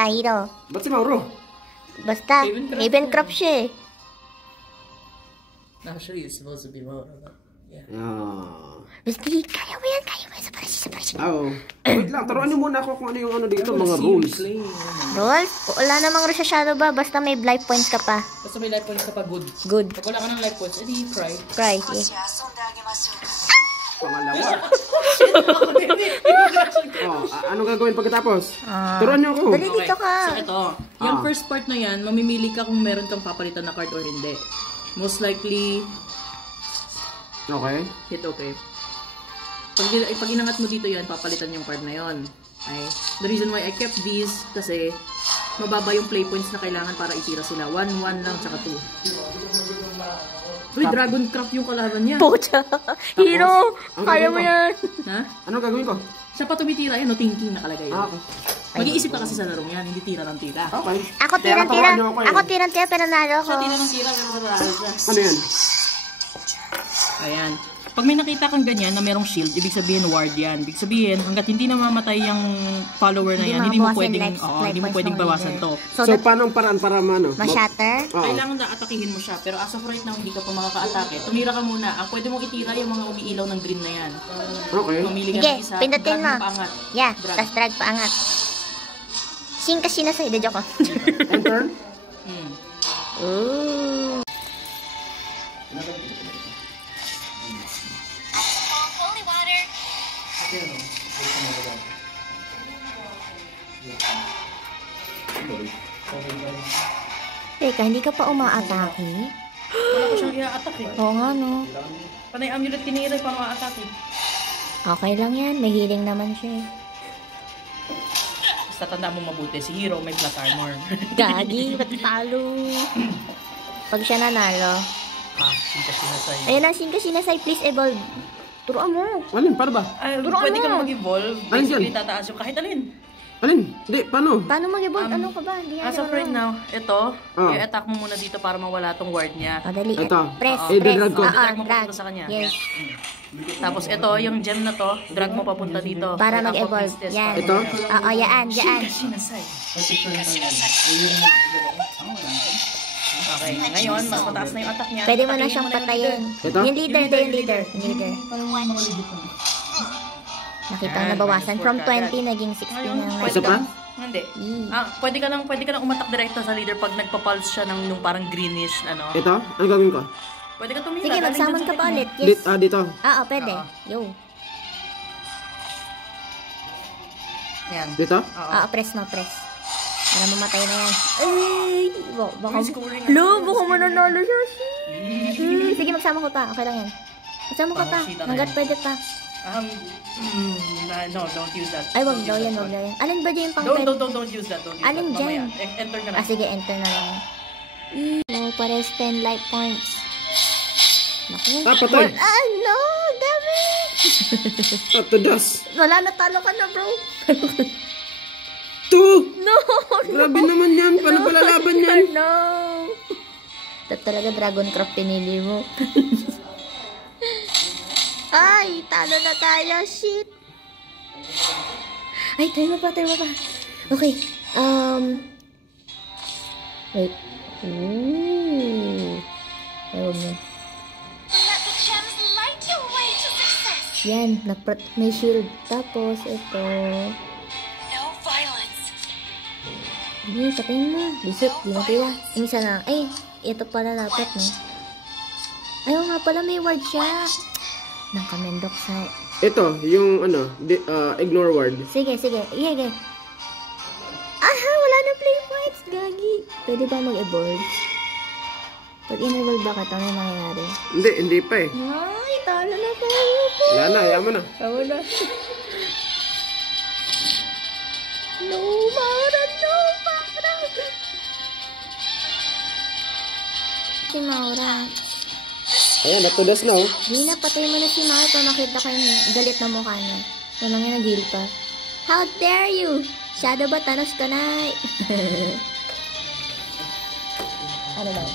Hiro. Ba't si Mauro? Basta, Ravencroft siya eh. Actually, it's supposed to be Mauro. Yeah. Basta, kaya mo yan. Sa Oo. Wait lang, taruan niyo muna ako kung ano yung ano dito, mga rules. Rules? Wala namang rules sa Shadow ba? Basta may life points ka pa. Basta may life points ka pa, good. Good. Pag wala ka ng life points, edi cry. Cry, yeah. Pangalawa. Anong gagawin pagkatapos? Turuan niyo ako. Dali dito ka. So ito, yung first part na yan, mamimili ka kung meron kang papalitan na card or hindi. Most likely, Okay. hit okay. Pag inangat mo dito yan, papalitan yung card na yon. Okay? The reason why I kept these, kasi mababa yung play points na kailangan para itira sila. 1, 1 lang, tsaka 2. Uy, Dragon Craft yung kalaban niya. Pocha. Hiro, kaya mo yan. Ha? Ano gagawin ko? Siya pa tumitira yun, no? Thinking nakalagay yun. Okay. Mag-iisip ka kasi sa larong yan, hindi tira ng tira. Okay. Ako tirang-tira. Ako tirang-tira, pero nalo Siya ko. tira ng tira, pero natalo siya. Ano yan? Ayan. Pag may nakita kang ganyan na merong shield, ibig sabihin ward yan. Ibig sabihin, hanggat hindi namamatay yung follower na yan, hindi mo pwedeng bawasan to. So paano ang paraan para mano? Ma-shatter? Kailangan na atakihin mo siya. Pero as of right now, hindi ka pa makaka-atake. Tumira ka muna. Ang pwede mong itira yung mga umiilaw ng green na yan. Okay. Mamili ka Sige, ng isa. pindutin mo. Paangat. Yeah, tas drag paangat. Sing kasi na sa'yo, joke ko. Enter? Ooh. Holy water. Teka, hindi ka pa umaatake? Wala ko siyang i-attack eh. Oo nga, no. Panay amulet tinira para ma-attack eh. Okay lang yan, may healing naman siya eh. Basta tanda mo mabuti, si Hero may plot armor. Gagi, ba't talo? Pag siya nanalo. Sinta sinasay. Ayan ang singka sinasay, please evolve. Turuan mo. Alin? Paano ba? Pwede ka na mag-evolve. Alin Basically, dyan? tataas yung kahit alin. Alin? Hindi, paano? Paano mag-evolve? Ano ka ba? Hindi As of right now, ito, i-attack mo muna dito para mawala tong ward niya. O, dali. Ito. Press, I-drag ko. Drag mo drag. papunta sa kanya. Yes. Tapos ito, yung gem na to, drag mo papunta dito. Para Kay Aqua mag-evolve. Priestess, Yan. para Ito? Oo, yan. Sinasay. Okay, ngayon, mas mataas na yung attack niya. Pwede mo na Atakihin siyang yung patayin. Ito? Yung leader. Nakita na bawasan. From 20, naging 16 Ngayon, na. pwede Isa pa? ka, hindi. Pwede ka nang umatak direkta sa leader pag nagpa-pulse siya ng nung parang greenish, ano. Ito? Ano gagawin ko? Pwede ka tumira. Sige, galing magsamon dun sa ka pa techno. ulit. Yes. Dito. Pwede. Yo. Yan. Dito? Press. Para mamatay na yan. Ay! Baka... Scoring. Baka mananalo siya. Sige, magsama ko pa. Okay lang yan. Magsama ka pa. Hanggat pwede pa. No, don't use that. Ay, wag daw yan. Alin ba dyan yung pang pwede? Don't use that. Don't use Alin that. dyan? Mamaya. Enter ka na. Sige, enter na lang. Pares 10 life points. Naku. Patay. No! Dami! Tudas. Wala, natalo ka na, bro. 2! No! Grabe naman yan. Paano pala laban yan? No! Ito talaga Dragon Craft pinili mo. Ay, talo na tayo. Shit. Ay, tayo mo pa. Okay. Wait. Ooh. Ay, huwag na. Let the gems light your way to success. Yan, may shield. Tapos, ito. No violence. Hindi, patayin mo. Bisip, di na kaya. Yung isa na. Ay, ito pala dapat, no? Ayaw nga pala, may ward siya. Nakamendok sa... Ito, yung ignore word. Sige. Wala na play fights, gagi. Pwede ba mag-evolve? Pag in-evolve ba kita, may nangyayari? Hindi pa eh. Ay, talo na tayo po. Wala na, yaman na. Wala. No, Maura. Si Maura. Ayan, natudas na oh. Hindi na, patay mo na si Maura para makita ko yung galit na mukha niya. Walang yung nag-heal pa. How dare you? Shadow ba? Thanos ka na. Ano daw?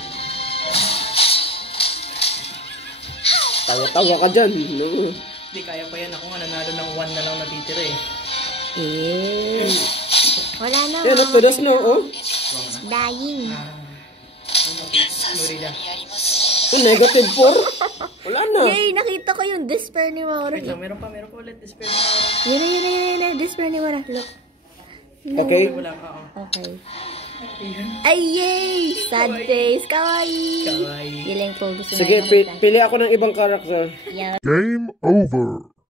Tawa-tawa ka dyan. No. Hindi, kaya pa yan. Ako nga nanalo ng 1 na lang natitira eh. Wala na. Yan, up to the snow, oh. Dying. Oh, negative 4. Wala na. Yay, nakita ko yung despair ni Maura. Wait lang, meron pa ulit. Despair na ako. Yun na. Despair ni Maura. Look. Okay. Wala, oo. Okay. Ay, yay! Sad face. Kawaii. Kawaii. Yun lang po gusto Sige, namin makita. pili ako ng ibang karakter. Yeah. Game over.